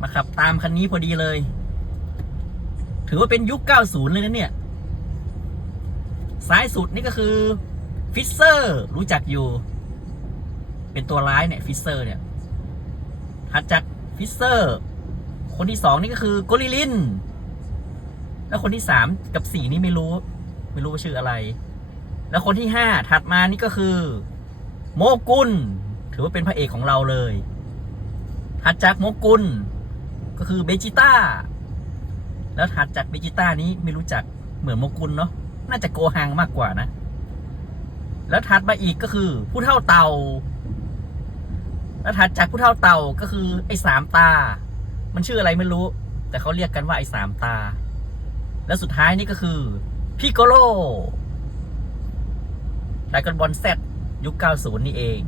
มาขับตามคันนี้พอดีเลย ถือว่าเป็นยุค 90 เลยนะเนี่ย ซ้ายสุดนี่ก็คือฟิสเซอร์รู้จักอยู่ เป็นตัวร้ายเนี่ยฟิสเซอร์เนี่ยถัดจากฟิสเซอร์ คนที่สองนี่ก็คือโกลิลิน แล้วคนที่สามกับสี่นี่ไม่รู้ ไม่รู้ว่าชื่ออะไร แล้วคนที่ห้าถัดมานี่ก็คือ โมกุล ถือว่าเป็นพระเอกของเราเลยถัดจากโมกุล ก็คือเบจิต้า แล้วถัดจากเบจิต้านี้ไม่รู้จักเหมือนโมกุลเนาะ น่าจะโกฮังมากกว่านะ แล้วถัดมาอีกก็คือผู้เท่าเต่า แล้วถัดจากผู้เท่าเต่าก็คือไอ้สามตา มันชื่ออะไรไม่รู้ แต่เขาเรียกกันว่าไอ้สามตา แล้วสุดท้ายนี่ก็คือพิโกโลดากอนบอลแซดยุค 90 นี่เอง